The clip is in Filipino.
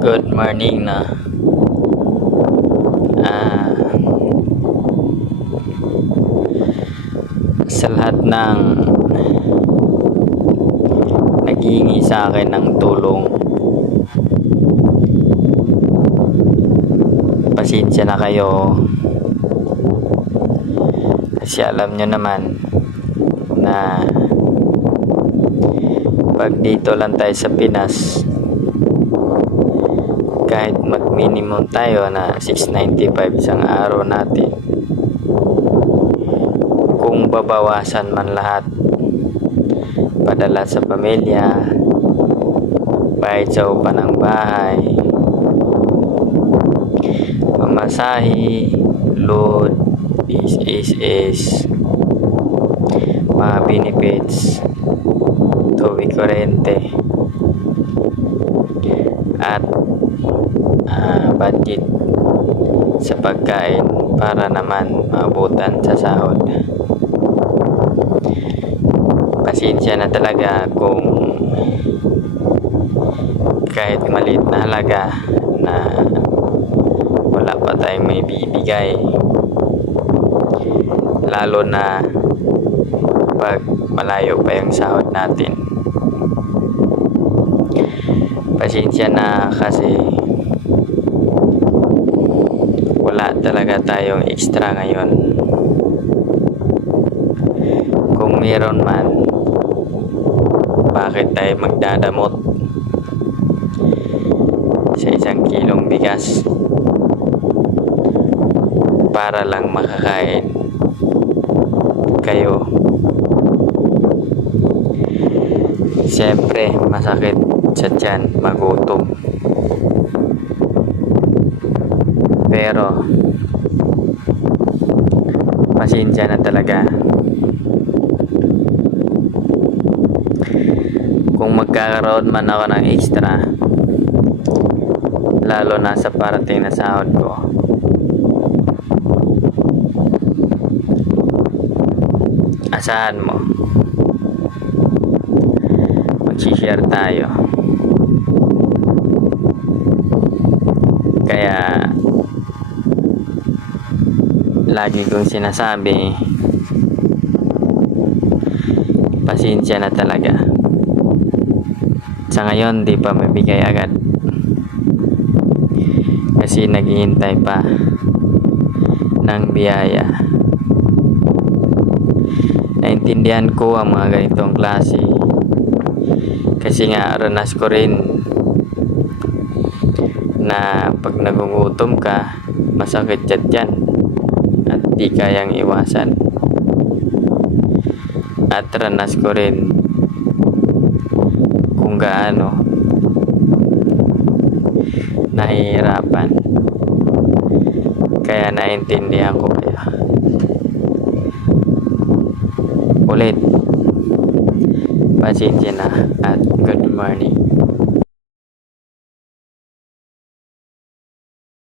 Good morning na. Ah, sa lahat ng naghihingi sa akin ng tulong, pasensya na kayo kasi alam nyo naman na pag dito lang tayo sa Pinas, kahit mag minimum tayo na 695 isang araw natin, kung babawasan man lahat, padala sa pamilya, bayad sa upa ng bahay, pamasahe, load, is mga benefits, tubig, kuryente, at budget sa pagkain para naman maabutan sa sahod. Pasensya na talaga kung kahit maliit na halaga na wala pa tayong may bibigay, lalo na pag malayo pa yung sahod natin. Pasensya na kasi wala talaga tayong extra ngayon. Kung meron man, bakit tayo magdadamot sa 1 kilong bigas para lang makakain kayo? Siyempre masakit sa tiyan, magutom, pero pasensya na talaga. Kung magkakaroon man ako ng extra, lalo na sa parating na sahod ko, asahan mo, mag-share tayo. Kaya lagi kong sinasabi, pasensya na talaga. Sa ngayon di pa mabigay agad kasi naghihintay pa ng biyaya. Naintindihan ko ang mga ganitong klase kasi nga ranas ko rin na pag nagugutom ka, masakit yan at di kayang iwasan. At ranas ko rin kung gaano nahihirapan, kaya naintindihan ko kayo. Ulit, pasensya na at good morning.